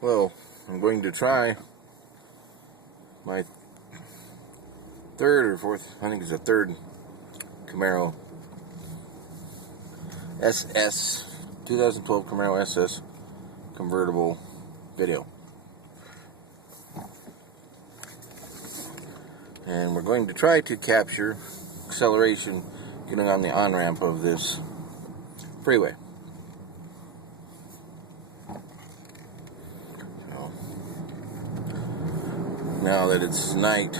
Well, I'm going to try my third or fourth, I think it's the third Camaro SS, 2012 Camaro SS convertible video. And we're going to try to capture acceleration getting on the on-ramp of this freeway. So, now that it's night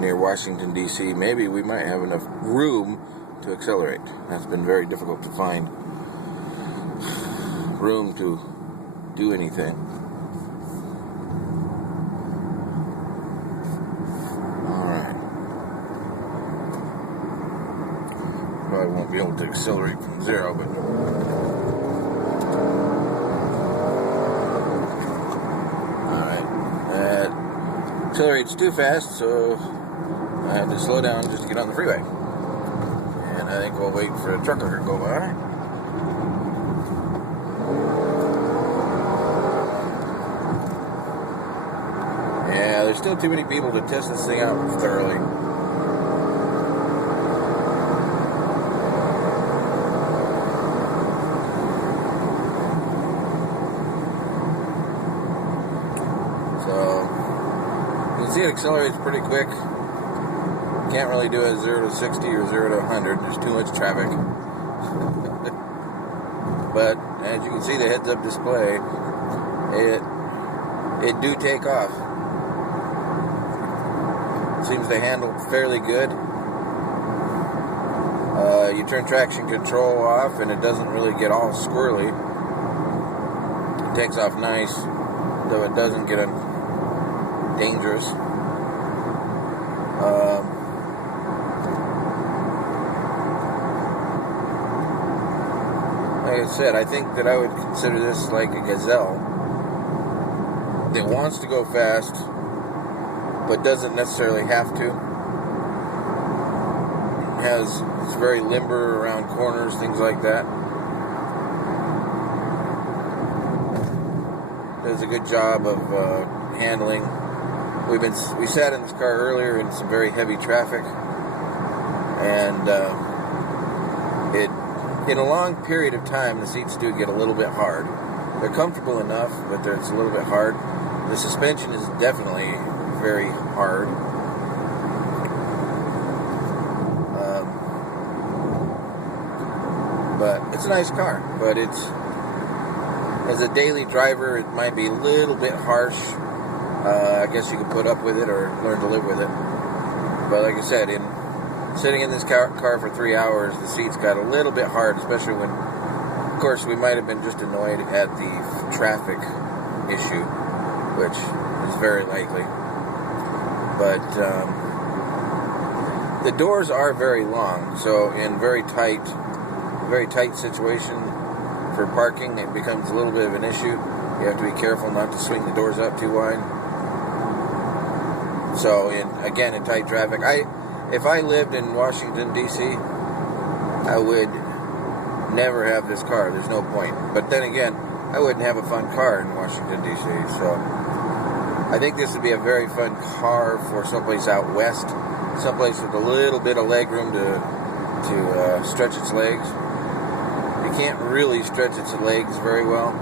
near Washington, D.C., maybe we might have enough room to accelerate. That's been very difficult to find room to do anything. Alright. Probably won't be able to accelerate from zero, but alright. That accelerates too fast, so I had to slow down just to get on the freeway. And I think we'll wait for a trucker to go by. Yeah, there's still too many people to test this thing out thoroughly. So, you can see it accelerates pretty quick. Can't really do it 0 to 60 or 0 to 100. There's too much traffic. But as you can see, the heads-up display, it do take off. Seems to handle fairly good. You turn traction control off, and it doesn't really get all squirrely. It takes off nice, though it doesn't get dangerous. Like I said, I think that I would consider this like a gazelle that wants to go fast, but doesn't necessarily have to. It's very limber around corners, things like that. Does a good job of handling. We sat in this car earlier in some very heavy traffic, and in a long period of time, the seats do get a little bit hard. They're comfortable enough, but it's a little bit hard. The suspension is definitely very hard. But it's a nice car. But as a daily driver, it might be a little bit harsh. I guess you can put up with it or learn to live with it. But like I said, sitting in this car for 3 hours, the seats got a little bit hard, especially when, of course, we might have been just annoyed at the traffic issue, which is very likely. But the doors are very long, so in very tight situation for parking, it becomes a little bit of an issue. You have to be careful not to swing the doors up too wide. So, again, in tight traffic, if I lived in Washington, D.C., I would never have this car. There's no point. But then again, I wouldn't have a fun car in Washington, D.C., so I think this would be a very fun car for someplace out west, someplace with a little bit of leg room to stretch its legs. You can't really stretch its legs very well.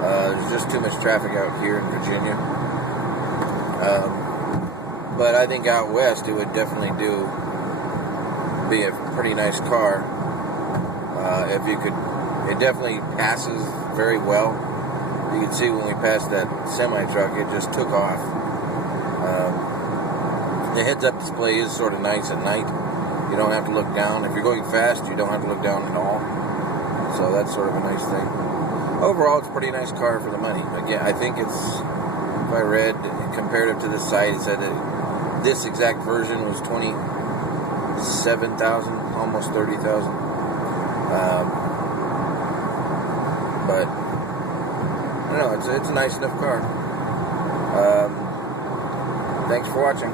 There's just too much traffic out here in Virginia. But I think out west it would definitely be a pretty nice car. If you could, it definitely passes very well. You can see when we passed that semi-truck, it just took off. The heads-up display is sort of nice at night. You don't have to look down. If you're going fast, you don't have to look down at all. So that's sort of a nice thing. Overall, it's a pretty nice car for the money. Again, I think if I read, comparative to this site, it said that this exact version was $27,000, almost $30,000. But I don't know, it's a nice enough car. Thanks for watching.